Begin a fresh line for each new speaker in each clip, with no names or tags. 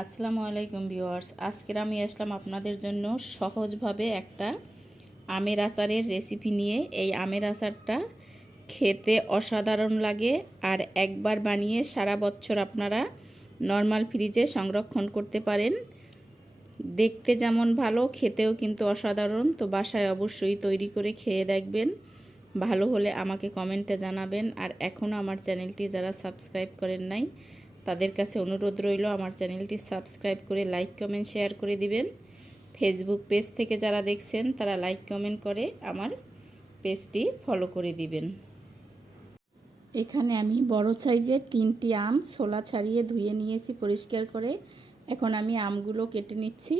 আসসালামু আলাইকুম ভিউয়ার্স। আজকের আমি আসলাম আপনাদের জন্য সহজভাবে একটা আমের আচারের রেসিপি নিয়ে। এই আমের আচারটা খেতে অসাধারণ লাগে আর একবার বানিয়ে সারা বছর আপনারা নর্মাল ফ্রিজে সংরক্ষণ করতে পারেন। দেখতে যেমন ভালো, খেতেও কিন্তু অসাধারণ। তো বাসায় অবশ্যই তৈরি করে খেয়ে দেখবেন। ভালো হলে আমাকে কমেন্টে জানাবেন। আর এখনও আমার চ্যানেলটি যারা সাবস্ক্রাইব করেন নাই তাদের কাছে অনুরোধ রইল আমার চ্যানেলটি সাবস্ক্রাইব করে লাইক, কমেন্ট, শেয়ার করে দিবেন। ফেসবুক পেজ থেকে যারা দেখছেন, তারা লাইক, কমেন্ট করে আমার পেজটি ফলো করে দিবেন। এখানে আমি বড় সাইজের তিনটি আম ছোলা ছাড়িয়ে ধুয়ে নিয়েছি পরিষ্কার করে। এখন আমি আমগুলো কেটে নিচ্ছি।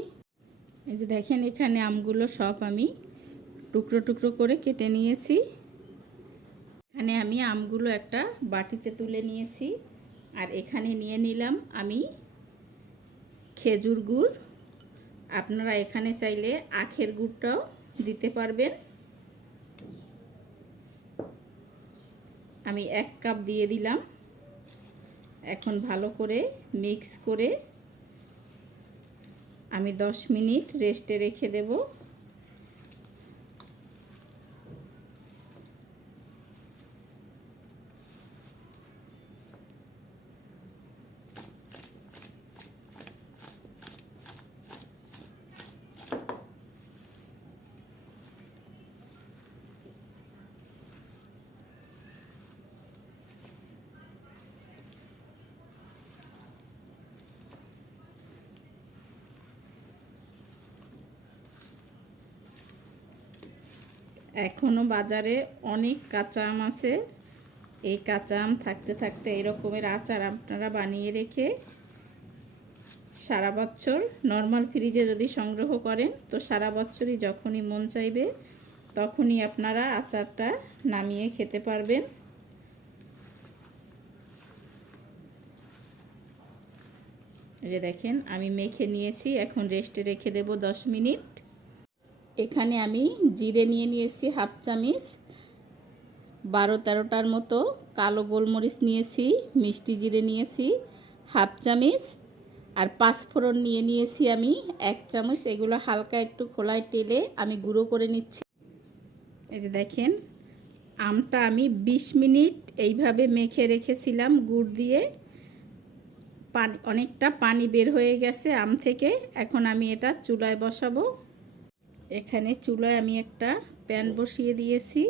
এই যে দেখেন, এখানে আমগুলো সব আমি টুকরো টুকরো করে কেটে নিয়েছি। এখানে আমি আমগুলো একটা বাটিতে তুলে নিয়েছি। আর এখানে নিয়ে নিলাম আমি খেজুর গুড়। আপনারা এখানে চাইলে আখের গুড়টাও দিতে পারবেন। আমি এক কাপ দিয়ে দিলাম। এখন ভালো করে মিক্স করে আমি দশ মিনিট রেস্টে রেখে দেবো। এখনও বাজারে অনেক কাঁচা আম আছে। এই কাঁচা আম থাকতে থাকতে এরকমের আচার আপনারা বানিয়ে রেখে সারা বছর নর্মাল ফ্রিজে যদি সংগ্রহ করেন, তো সারা বছরই যখনই মন চাইবে তখনই আপনারা আচারটা নামিয়ে খেতে পারবেন। এই যে দেখেন, আমি মেখে নিয়েছি, এখন রেস্টে রেখে দেব দশ মিনিট। এখানে আমি জিরে নিয়ে নিয়েছি হাফ চামিচ, বারো তেরোটার মতো কালো গোলমরিচ নিয়েছি, মিষ্টি জিরে নিয়েছি, হাফ চামিচ, আর পাঁচফোড়ন নিয়ে নিয়েছি আমি, এক চামচ, এগুলো হালকা একটু খোলায় টেলে আমি গুঁড়ো করে নিচ্ছি। এই যে দেখেন, আমটা আমি ২০ মিনিট এইভাবে মেখে রেখেছিলাম, গুড় দিয়ে। পানি, অনেকটা পানি বের হয়ে গেছে আম থেকে, এখন আমি এটা চুলায় বসাবো। এখানে চুলায় আমি একটা প্যান বসিয়ে দিয়েছি।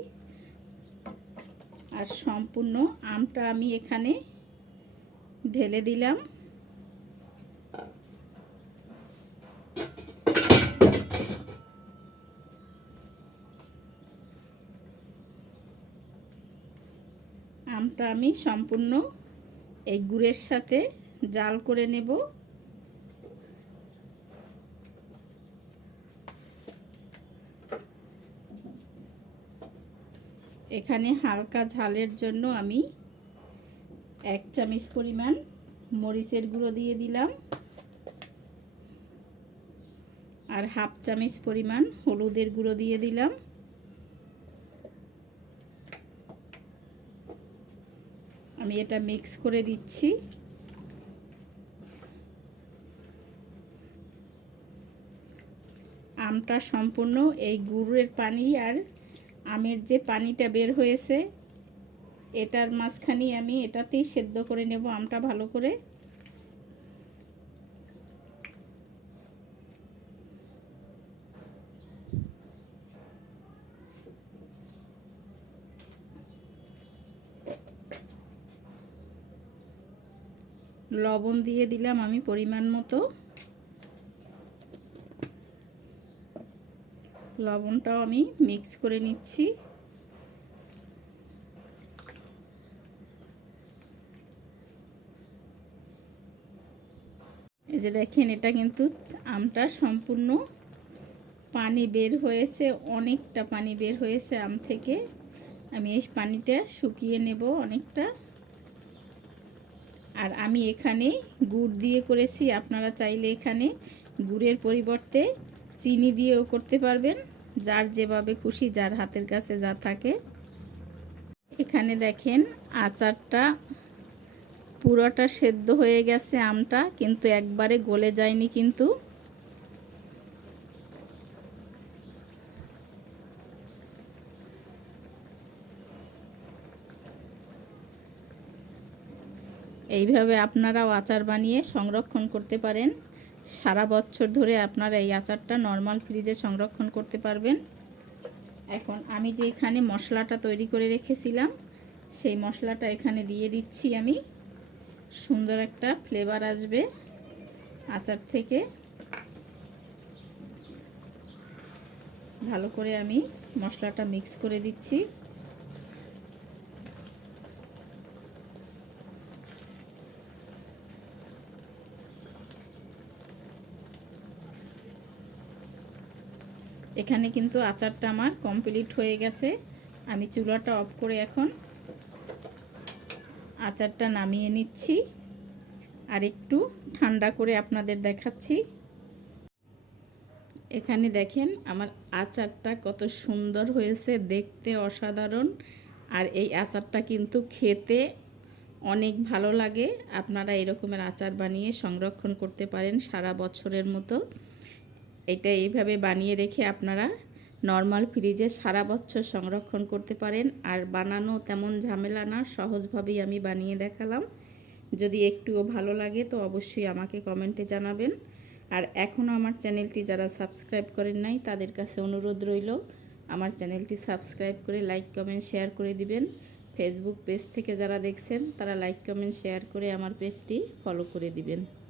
আর সম্পূর্ণ আমটা আমি এখানে ঢেলে দিলাম। আমটা আমি সম্পূর্ণ এই গুড়ের সাথে জাল করে নেব। এখানে হালকা ঝালের জন্য আমি এক চামচ পরিমাণ মরিচের গুঁড়ো দিয়ে দিলাম। আর হাফ চামচ পরিমাণ হলুদের গুঁড়ো দিয়ে দিলাম। আমি এটা মিক্স করে দিচ্ছি। আমটা সম্পূর্ণ এই গুড়ের পানি আর আমের যে পানিটা বের হয়েছে, এটার মাঝখানি আমি এটাতেই সেদ্ধ করে নেব আমটা ভালো করে। লবণ দিয়ে দিলাম আমি পরিমাণ মতো। লবণটাও আমি মিক্স করে নিচ্ছি। এই যে দেখেন, এটা কিন্তু আমটা সম্পূর্ণ পানি বের হয়েছে, অনেকটা পানি বের হয়েছে আম থেকে। আমি এই পানিটা শুকিয়ে নেব অনেকটা। আর আমি এখানে গুড় দিয়ে করেছি, আপনারা চাইলে এখানে গুড়ের পরিবর্তে চিনি দিয়েও করতে পারবেন, যার যেভাবে খুশি, যার হাতের কাছে যা থাকে। এখানে দেখেন আচারটা, পুরোটা সেদ্ধ হয়ে গেছে আমটা, কিন্তু একবারে গলে যায়নি কিন্তু। এইভাবে আপনারাও আচার বানিয়ে সংরক্ষণ করতে পারেন। সারা বছর ধরে আপনারা এই আচারটা নর্মাল ফ্রিজে সংরক্ষণ করতে পারবেন। এখন আমি যে এখানে মশলাটা তৈরি করে রেখেছিলাম, সেই মশলাটা এখানে দিয়ে দিচ্ছি আমি। সুন্দর একটা ফ্লেভার আসবে আচার থেকে। ভালো করে আমি মশলাটা মিক্স করে দিচ্ছি। এখানে কিন্তু আচারটা আমার কমপ্লিট হয়ে গেছে। আমি চুলাটা অফ করে এখন আচারটা নামিয়ে নিচ্ছি আর একটু ঠান্ডা করে আপনাদের দেখাচ্ছি। এখানে দেখেন আমার আচারটা কত সুন্দর হয়েছে, দেখতে অসাধারণ। আর এই আচারটা কিন্তু খেতে অনেক ভালো লাগে। আপনারা এরকমের আচার বানিয়ে সংরক্ষণ করতে পারেন সারা বছরের মতো। এটা এইভাবে বানিয়ে রেখে আপনারা নর্মাল ফ্রিজে সারা বছর সংরক্ষণ করতে পারেন। আর বানানো তেমন ঝামেলা না, সহজভাবেই আমি বানিয়ে দেখালাম। যদি একটুও ভালো লাগে তো অবশ্যই আমাকে কমেন্টে জানাবেন। আর এখনও আমার চ্যানেলটি যারা সাবস্ক্রাইব করেন নাই, তাদের কাছে অনুরোধ রইল, আমার চ্যানেলটি সাবস্ক্রাইব করে লাইক, কমেন্ট, শেয়ার করে দিবেন। ফেসবুক পেজ থেকে যারা দেখছেন, তারা লাইক, কমেন্ট, শেয়ার করে আমার পেজটি ফলো করে দিবেন।